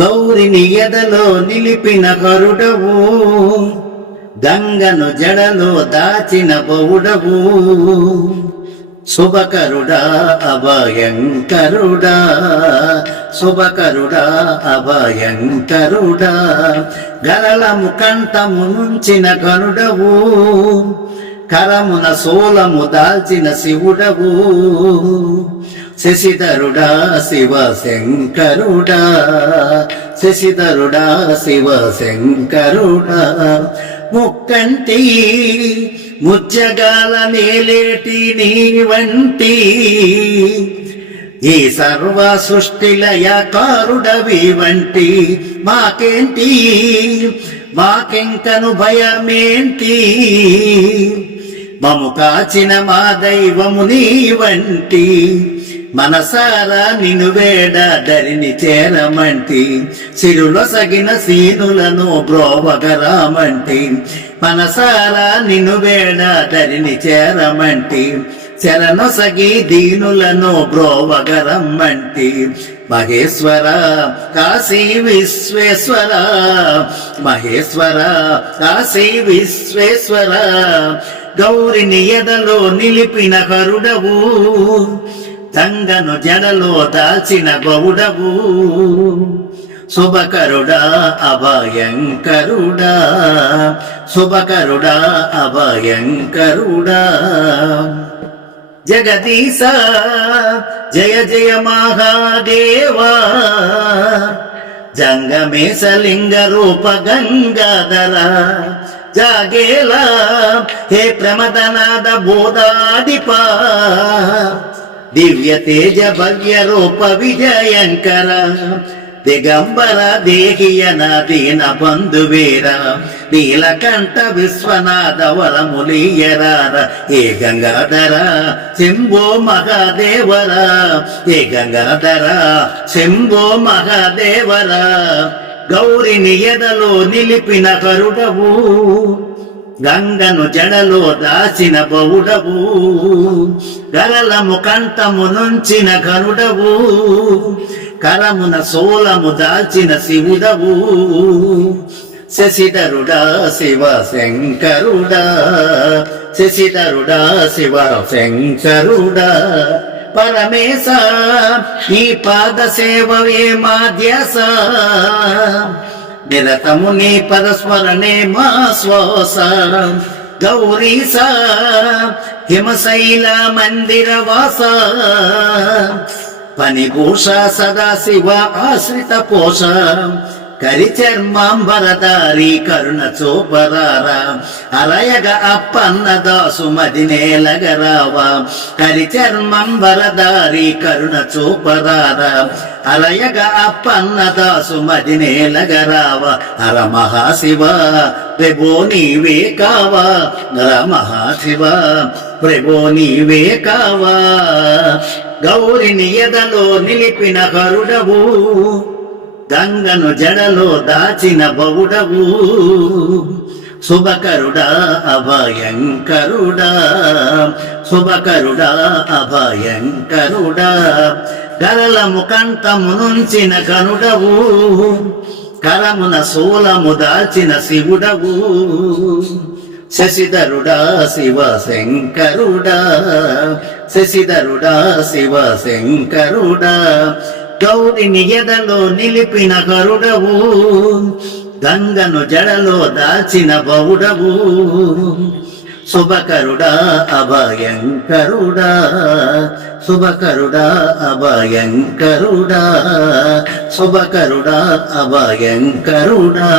గౌరిని ఎదలో నిలిపిన కరుడవు గంగను జడలో దాచిన బౌడవు. శుభకరుడా అభయంకరుడా శుభకరుడా అభయంకరుడా. గరళము కంఠము నుంచిన కరుడవు కరమున సోలము దాల్చిన శివుడవు. శశిధరుడా శివ శంకరుడా. శశిధరుడా శివ శంకరుడా. ముక్కంటి ముజ్జగాల నేలేటి నీ వంటి ఈ సర్వ సృష్టిలయ కారుడవి వంటి మాకేంటి? మాకెంకను భయమేంటి? మము కాచిన మా దైవము నీ వంటి మనసారా నిను వేడ దరిని చేరమంటి సిరులొసగిన సీనులను బ్రోవగరామంటి మనసారా నిను వేడ దరిని చేరమంటి శరణొసగి దీనులను బ్రోవగరమ్మంటి మహేశ్వర కాశీ విశ్వేశ్వర. మహేశ్వర కాశీ విశ్వేశ్వర. గౌరిని ఎదలో నిలిపిన కరుడవు తంగను జడలో దాచిన గౌడవు. శుభకరుడా అభయంకరుడా. శుభకరుడా అభయంకరుడా. జగదీశ జయ జయ మహాదేవా. జంగమేశలింగ రూప గంగాధర. జాగేలా హే ప్రమదనాద బోధాదిపా. దివ్య తేజ భవ్య రూప విజయంకర దిగంబర దేహియన దీన బంధువీర నీలకంఠ విశ్వనాథ వరములీయరార ఏ గంగాధర శంభో మహాదేవర ఏ గంగాధర శంభో మహాదేవర గౌరిని ఎదలో నిలిపిన కరుడవు గంగను జడలో దాచిన బౌడవు గరలము కంఠము నుంచిన కరుడవు కరమున సోలము దాచిన శివుడవు. శశిధరుడా శివ శంకరుడా. శశిధరుడా శివ శంకరుడా. పరమేశ నీ పాద సేవవే మాధ్యస నిరతము నీ పరస్మరణే మా శ్వాస. గౌరీస హిమశైల మందిర వాస. పనిభూష సదాశివ ఆశ్రిత పోష. కరిచర్మాంబరదారి కరుణ చూపరార. అలయగ అప్పన్న దాసు మదినేలగరావా కరిచర్మాంబరదారి కరుణ చూపరార. అలయగ అప్పన్న దాసు మదినేలగరావా అర మహాశివ ప్రభో నీవే కావా. నర మహాశివ ప్రభో నీవే కావా. గౌరిని ఎదలో నిలిపిన కరుడవు గంగను జడలో దాచిన బౌడవు శుభకరుడా అభయంకరుడా శుభకరుడా అభయంకరుడా. కరలము కంఠము నుంచిన కనుడవు కరమున శూలము దాచిన శివుడవు. శశిధరుడా శివ శంకరుడా శశిధరుడా శివ శంకరుడా గౌరిని ఎదలో నిలిపిన గరుడవు గంగను జడలో దాచిన బౌడవు శుభకరుడా అభయంకరుడా శుభకరుడా అభయంకరుడా శుభకరుడా అభయంకరుడా.